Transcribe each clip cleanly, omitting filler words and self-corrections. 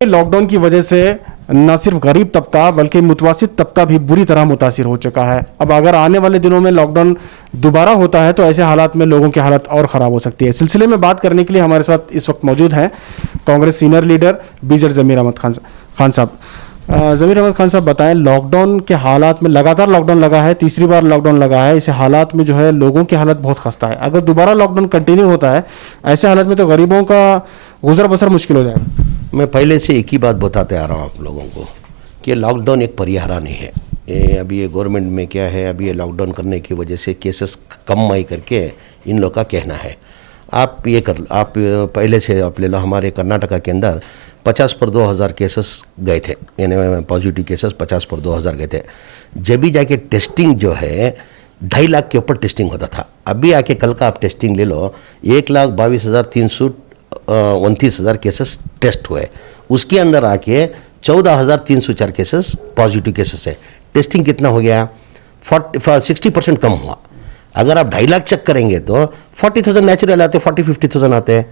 Lockdown की वजह से न सिर्फ गरीब तबका बल्कि मुतवस्सित तबका भी बुरी तरह मुतासिर हो चुका है। अब अगर आने वाले दिनों में लॉकडाउन दोबारा होता है तो ऐसे हालात में लोगों की हालत और ख़राब हो सकती है। इस सिलसिले में बात करने के लिए हमारे साथ इस वक्त मौजूद हैं कांग्रेस सीनियर लीडर बीजेड ज़मीर अहमद खान साहब। ज़मीर अहमद खान साहब बताएं, लॉकडाउन के हालात में लगातार लॉकडाउन लगा है, तीसरी बार लॉकडाउन लगा है, इस हालात में जो है लोगों की हालत बहुत खस्ता है। अगर दोबारा लॉकडाउन कंटिन्यू होता है ऐसे हालत में तो गरीबों का गुजर बसर मुश्किल हो जाएगा। मैं पहले से एक ही बात बताते आ रहा हूँ आप लोगों को कि लॉकडाउन एक परिहारा नहीं है। अभी ये गवर्नमेंट में क्या है, अभी ये लॉकडाउन करने की वजह से केसेस कम आई करके इन लोग का कहना है। आप पहले से आप ले लो, हमारे कर्नाटका के अंदर 50 पर 2000 केसेस गए थे, यानी पॉजिटिव केसेस 50 पर 2000 गए थे। जब भी जाके टेस्टिंग जो है 2.5 लाख के ऊपर टेस्टिंग होता था। अभी आके कल का आप टेस्टिंग ले लो, 1,22,329 केसेस टेस्ट हुए, उसके अंदर आके 14,304 केसेस पॉजिटिव केसेस है। टेस्टिंग कितना हो गया? 60% कम हुआ। अगर आप 2.5 लाख चेक करेंगे तो 40,000 नेचुरल आते, 40-50,000 आते हैं।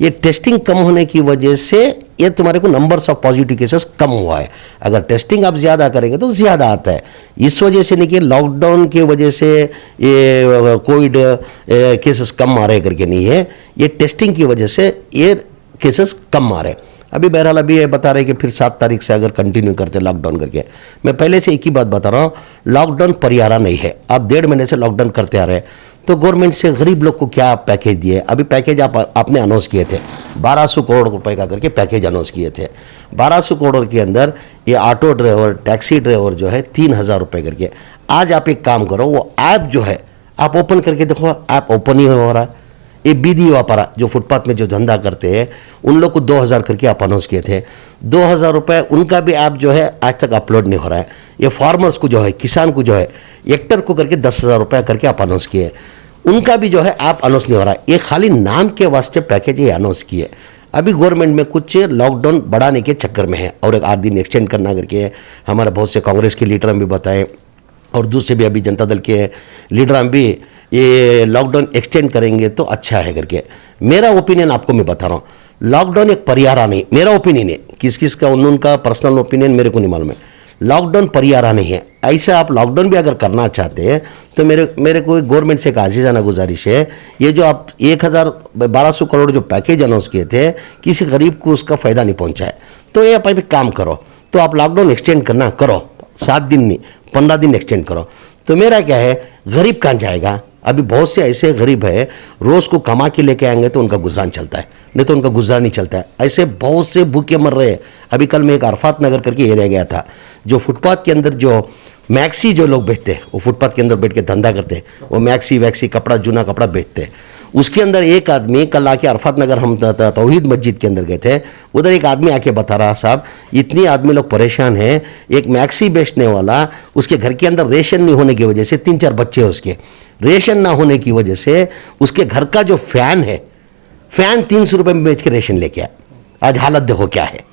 ये टेस्टिंग कम होने की वजह से ये तुम्हारे को नंबर्स ऑफ पॉजिटिव केसेस कम हुआ है। अगर टेस्टिंग आप ज़्यादा करेंगे तो ज़्यादा आता है। इस वजह से नहीं कि लॉकडाउन की वजह से ये कोविड केसेस कम आ रहे करके नहीं है, ये टेस्टिंग की वजह से ये केसेस कम आ रहे हैं। अभी बहरहाल अभी ये बता रहे कि फिर 7 तारीख से अगर कंटिन्यू करते लॉकडाउन करके, मैं पहले से एक ही बात बता रहा हूँ, लॉकडाउन परिहारा नहीं है। आप 1.5 महीने से लॉकडाउन करते आ रहे हैं, तो गवर्नमेंट से गरीब लोग को क्या पैकेज दिए? अभी पैकेज आपने अनाउंस किए थे 1200 करोड़ रुपए का करके पैकेज अनाउंस किए थे। 1200 करोड़ के अंदर ये ऑटो ड्राइवर, टैक्सी ड्राइवर जो है 3,000 रुपये करके। आज आप एक काम करो, वो ऐप जो है आप ओपन करके देखो, ऐप ओपन ही हो रहा है। ये बीदी व्यापारा जो फुटपाथ में जो धंधा करते हैं उन लोग को 2,000 करके आप अनाउंस किए थे। 2,000 रुपये उनका भी ऐप जो है आज तक अपलोड नहीं हो रहा है। ये फार्मर्स को जो है, किसान को जो है, हेक्टर को करके 10,000 रुपये करके आप अनाउंस किए, उनका भी जो है ऐप अनाउंस नहीं हो रहा है। ये खाली नाम के वास्ते पैकेज ये अनाउंस किए। अभी गवर्नमेंट में कुछ लॉकडाउन बढ़ाने के चक्कर में है और एक 8 दिन एक्सटेंड करना करके हमारे बहुत से कांग्रेस के लीडर भी बताए और दूसरे भी अभी जनता दल के लीडर भी ये लॉकडाउन एक्सटेंड करेंगे तो अच्छा है करके। मेरा ओपिनियन आपको मैं बता रहा हूँ, लॉकडाउन एक परिहारा नहीं, मेरा ओपिनियन है। किस किस का उनका पर्सनल ओपिनियन मेरे को नहीं मालूम है। लॉकडाउन परिहारा नहीं है। ऐसा आप लॉकडाउन भी अगर करना चाहते हैं तो मेरे को गवर्नमेंट से एक आजीजाना गुजारिश है, ये जो आप 1,1200 करोड़ जो पैकेज अनाउंस किए थे, किसी गरीब को उसका फ़ायदा नहीं पहुँचा है। तो ये आप काम करो, तो आप लॉकडाउन एक्सटेंड करना करो, 7 दिन नहीं 15 दिन एक्सटेंड करो। तो मेरा क्या है, गरीब कहाँ जाएगा? अभी बहुत से ऐसे गरीब है, रोज़ को कमा के लेके आएंगे तो उनका गुजरान चलता है, नहीं तो उनका गुजरान नहीं चलता है। ऐसे बहुत से भूखे मर रहे हैं। अभी कल मैं एक अरफात नगर करके एरिया गया था, जो फुटपाथ के अंदर जो मैक्सी जो लोग बेचते हैं, वो फुटपाथ के अंदर बैठ के धंधा करते हैं, वो मैक्सी वैक्सी कपड़ा, जूना कपड़ा बेचते हैं। उसके अंदर एक आदमी कल आके अरफात नगर, हम तौहीद मस्जिद के अंदर गए थे, उधर एक आदमी आके बता रहा, साहब इतनी आदमी लोग परेशान हैं, एक मैक्सी बेचने वाला, उसके घर के अंदर रेशन नहीं होने की वजह से 3-4 बच्चे हैं, उसके रेशन ना होने की वजह से उसके घर का जो फ़ैन है, फ़ैन 300 रुपये में बेच के रेशन लेके आया। आज हालत देखो क्या है,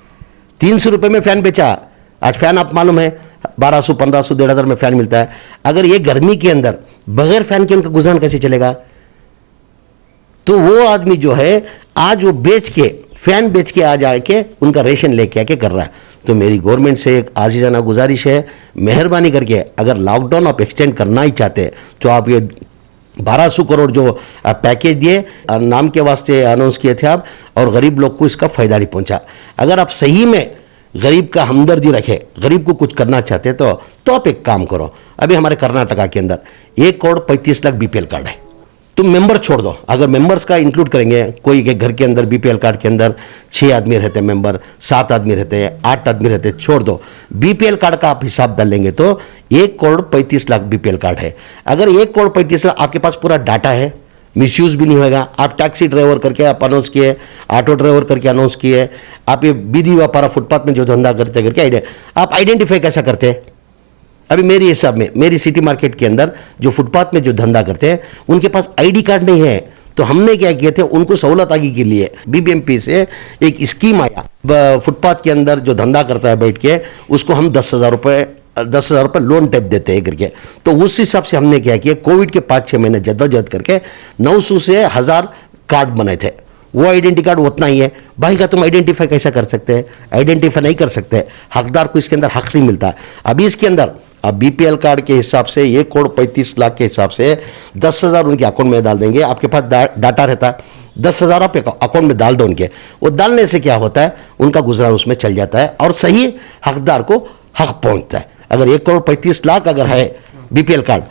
300 रुपये में फ़ैन बेचा। आज फ़ैन आप मालूम है 1200, 1500, 1,500 में फ़ैन मिलता है। अगर ये गर्मी के अंदर बगैर फ़ैन के उनका गुजारा कैसे चलेगा? तो वो आदमी जो है आज वो बेच के, फ़ैन बेच के आ जाके उनका रेशन लेके आके कर रहा है। तो मेरी गवर्नमेंट से एक आजीजाना गुजारिश है, मेहरबानी करके अगर लॉकडाउन आप एक्सटेंड करना ही चाहते हैं तो आप ये 1200 करोड़ जो पैकेज दिए, नाम के वास्ते अनाउंस किए थे आप, और गरीब लोग को इसका फ़ायदा नहीं पहुंचा। अगर आप सही में गरीब का हमदर्दी रखे, गरीब को कुछ करना चाहते तो आप एक काम करो। अभी हमारे कर्नाटका के अंदर 1,35,00,000 BPL कार्ड है, तुम मेंबर छोड़ दो। अगर मेंबर्स का इंक्लूड करेंगे, कोई के घर के अंदर BPL कार्ड के अंदर 6 आदमी रहते हैं मेंबर, 7 आदमी रहते हैं, 8 आदमी रहते हैं, छोड़ दो। BPL कार्ड का आप हिसाब डालेंगे तो 1,35,00,000 BPL कार्ड है। अगर 1,35,00,000 आपके पास पूरा डाटा है, मिसयूज़ भी नहीं होगा। आप टैक्सी ड्राइवर करके आप अनाउंस किए, ऑटो ड्राइवर करके अनाउंस किए, आप ये बीदी व्यापारा फुटपाथ में जो धंधा करते करके आप आइडेंटिफाई कैसा करते हैं? अभी मेरी हिसाब में, मेरी सिटी मार्केट के अंदर जो फुटपाथ में जो धंधा करते हैं उनके पास ID कार्ड नहीं है। तो हमने क्या किए थे, उनको सहूलत आगे के लिए BBMP से एक स्कीम आया, फुटपाथ के अंदर जो धंधा करता है बैठ के, उसको हम 10,000 रुपये लोन टैप देते हैं करके। तो उस हिसाब से हमने क्या किया, कोविड के 5-6 महीने जद्दोजहद करके 900 से 1,000 कार्ड बनाए थे। वो आइडेंटिटी कार्ड उतना ही है। भाई का तुम आइडेंटिफाई कैसा कर सकते हैं? आइडेंटिफाई नहीं कर सकते, हकदार को इसके अंदर हक नहीं मिलता। अभी इसके अंदर अब बीपीएल कार्ड के हिसाब से 1,35,00,000 के हिसाब से 10,000 उनके अकाउंट में डाल देंगे। आपके पास डाटा रहता है, 10,000 आप अकाउंट में डाल दो उनके। वो डालने से क्या होता है, उनका गुजरान उसमें चल जाता है और सही हकदार को हक पहुंचता है। अगर 1,35,00,000 अगर है बीपीएल कार्ड,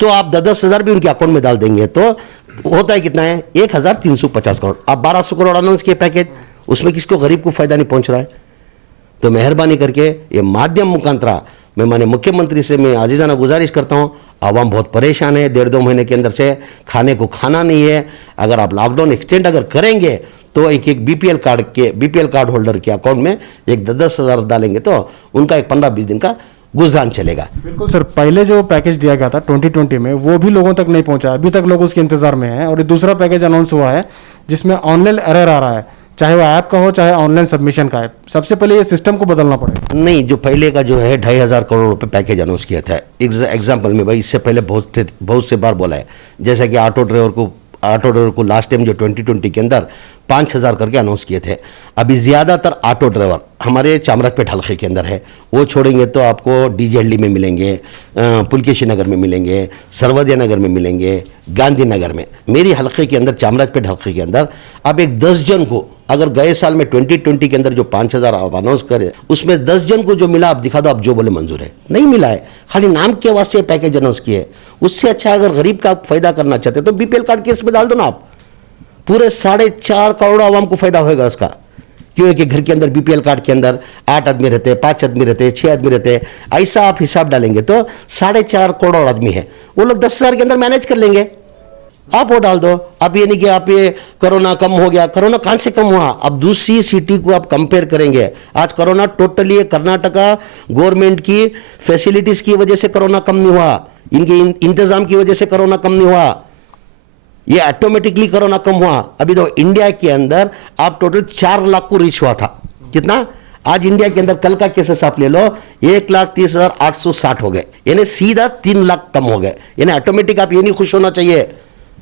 तो आप 10,000 भी उनके अकाउंट में डाल देंगे तो होता है कितना है, 1,350 करोड़। आप 1,200 करोड़ अनाउंस किए पैकेज, उसमें किसको गरीब को फायदा नहीं पहुंच रहा है। तो मेहरबानी करके ये माध्यम मुखांतरा मैं माने मुख्यमंत्री से मैं आजीजाना गुजारिश करता हूँ, आवाम बहुत परेशान है, 1.5-2 महीने के अंदर से खाने को खाना नहीं है। अगर आप लॉकडाउन एक्सटेंड अगर करेंगे तो एक बीपीएल कार्ड होल्डर के अकाउंट में 10,000 डालेंगे तो उनका एक 15-20 दिन का गुजरान चलेगा। बिल्कुल सर, पहले जो पैकेज दिया गया था 2020 में वो भी लोगों तक नहीं पहुंचा, अभी तक लोग उसके इंतजार में हैं। और ये दूसरा पैकेज अनाउंस हुआ है जिसमें ऑनलाइन एरर आ रहा है, चाहे वो ऐप का हो चाहे ऑनलाइन सबमिशन का है। सबसे पहले ये सिस्टम को बदलना पड़ेगा। नहीं, जो पहले का जो है 2,500 करोड़ रुपए पैकेज अनाउंस किया था एग्जाम्पल में, भाई इससे पहले बहुत से बार बोला है, जैसा कि ऑटो ड्राइवर को लास्ट टाइम जो 2020 के अंदर 5,000 करके अनाउंस किए थे। अभी ज़्यादातर ऑटो ड्राइवर हमारे चामराजपेट हल्के के अंदर है, वो छोड़ेंगे तो आपको डीजेहल्ली में मिलेंगे, पुलकेशी नगर में मिलेंगे, सर्वोदय नगर में मिलेंगे, गांधीनगर में। मेरी हल्के के अंदर चामराजपेट हल्के के अंदर अब एक 10 जन को, अगर गए साल में 2020 के अंदर जो 5,000 आप अनाउंस करे उसमें 10 जन को जो मिला, आप दिखा दो, आप जो बोले मंजूर है। नहीं मिला है, खाली नाम के वास्ते पैकेज अनाउंस किए। उससे अच्छा अगर गरीब का फायदा करना चाहते तो बीपीएल कार्ड केस में डाल दो ना आप, पूरे 4.5 करोड़ आवाम को फायदा होगा उसका। क्योंकि घर के अंदर बीपीएल कार्ड के अंदर 8 आदमी रहते हैं, 5 आदमी रहते हैं, 6 आदमी रहते हैं, ऐसा आप हिसाब डालेंगे तो 4.5 करोड़ आदमी है, वो लोग 10,000 के अंदर मैनेज कर लेंगे। आप वो डाल दो। आप ये नहीं कि आप ये कोरोना कम हो गया, कोरोना कहां से कम हुआ। अब दूसरी सिटी को आप कंपेयर करेंगे, आज कोरोना टोटली कर्नाटका गवर्नमेंट की फैसिलिटीज की वजह से कोरोना कम नहीं हुआ, इनके इंतजाम की वजह से कोरोना कम नहीं हुआ, ये ऑटोमेटिकली कोरोना कम हुआ। अभी तो इंडिया के अंदर आप टोटल 4 लाख को रीच हुआ था, कितना आज इंडिया के अंदर कल का केसेस आप ले लो 1,30,860 हो गए, यानी सीधा 3 लाख कम हो गए। यानी ऑटोमेटिक आप ये नहीं खुश होना चाहिए,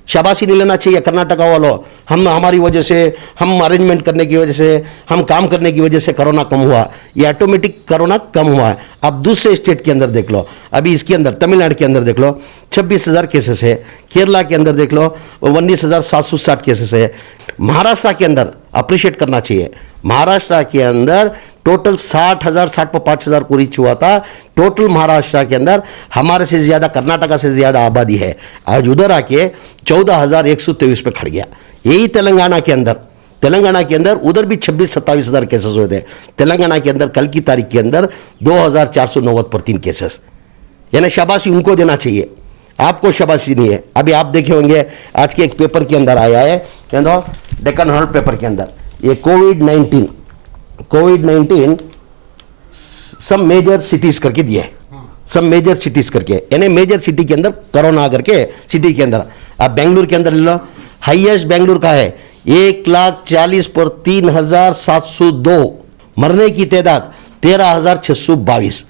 शाबाशी नहीं लेना चाहिए कर्नाटका वालों, हम हमारी वजह से, हम अरेंजमेंट करने की वजह से, हम काम करने की वजह से कोरोना कम हुआ। ये ऑटोमेटिक कोरोना कम हुआ है। अब दूसरे स्टेट के अंदर देख लो, अभी इसके अंदर तमिलनाडु के अंदर देख लो 26,000 केसेस है, केरला के अंदर देख लो 19,760 केसेस है, महाराष्ट्र के अंदर अप्रिशिएट करना चाहिए, महाराष्ट्र के अंदर टोटल 60,000 को रीच हुआ था। टोटल महाराष्ट्र के अंदर हमारे से ज़्यादा, कर्नाटका से ज़्यादा आबादी है, आज उधर आके 14,123 पे खड़ गया। यही तेलंगाना के अंदर उधर भी 26-27,000 केसेस हुए थे। तेलंगाना के अंदर कल की तारीख के अंदर 2,490 पर 3 केसेस, यानी शाबाशी उनको देना चाहिए, आपको शाबाशी नहीं है। अभी आप देखे होंगे आज के एक पेपर के अंदर आया है, डेक्कन हर्ल्ड पेपर के अंदर, ये कोविड-19 सब मेजर सिटीज करके दिए, सब मेजर सिटीज करके, यानी मेजर सिटी के अंदर कोरोना करके सिटी के अंदर। आप बेंगलुरु के अंदर ले लो, हाईएस्ट बेंगलुरु का है 1,40,000 पर 3,702, मरने की तादाद 13,622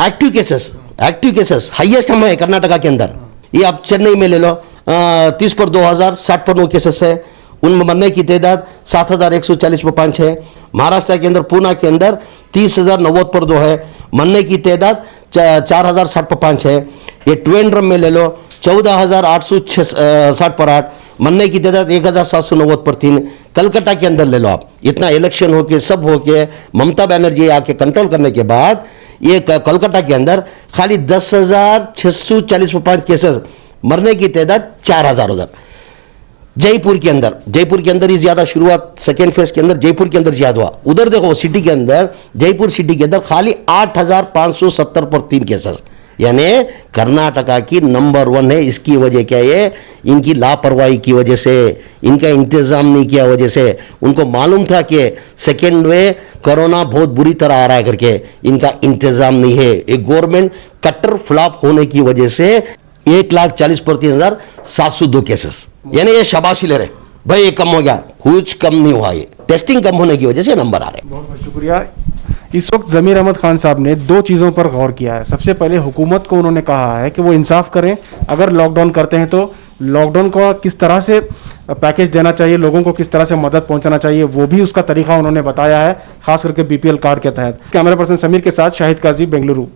एक्टिव केसेस हाईएस्ट हम है कर्नाटका के अंदर। ये आप चेन्नई में ले लो 30 पर 2,000, 60 पर 9 केसेस है, उनमें मरने की तादाद 7,140 पर 5 है। महाराष्ट्र के अंदर पूना के अंदर 30,090 पर 2 है, मरने की तादाद 4,060 पर 5 है। ये ट्रिवेंड्रम में ले लो 14,860 पर 8, मरने की तादाद 1,790 पर 3। कलकत्ता के अंदर ले लो आप, इतना इलेक्शन होके सब होके ममता बनर्जी आके कंट्रोल करने के बाद ये कोलकाता के अंदर खाली 10,640 पर 5 केसेस, मरने की तादाद 4,000 उधर। जयपुर के अंदर ही ज्यादा शुरुआत सेकेंड फेज के अंदर जयपुर के अंदर ज्यादा हुआ। उधर देखो सिटी के अंदर, जयपुर सिटी के अंदर खाली 8,570 पर 3 केसेस, यानी कर्नाटका की नंबर 1 है। इसकी वजह क्या है, इनकी लापरवाही की वजह से, इनका इंतजाम नहीं किया वजह से। उनको मालूम था कि सेकेंड वे कोरोना बहुत बुरी तरह आ रहा है करके, इनका इंतजाम नहीं है। एक गवर्नमेंट कट्टर फ्लॉप होने की वजह से 1,40,000 पर 3,702 केसेस, यानी ये शाबाशी ले रहे भाई, ये कम हो गया, कुछ कम नहीं हुआ, ये टेस्टिंग कम होने की वजह से नंबर आ रहे। बहुत बहुत शुक्रिया। इस वक्त ज़मीर अहमद खान साहब ने 2 चीज़ों पर गौर किया है। सबसे पहले हुकूमत को उन्होंने कहा है कि वो इंसाफ करें, अगर लॉकडाउन करते हैं तो लॉकडाउन को किस तरह से पैकेज देना चाहिए, लोगों को किस तरह से मदद पहुंचाना चाहिए, वो भी उसका तरीका उन्होंने बताया है, खास करके बीपीएल कार्ड के तहत। कैमरा पर्सन समीर के साथ शाहिद काजी, बेंगलुरु।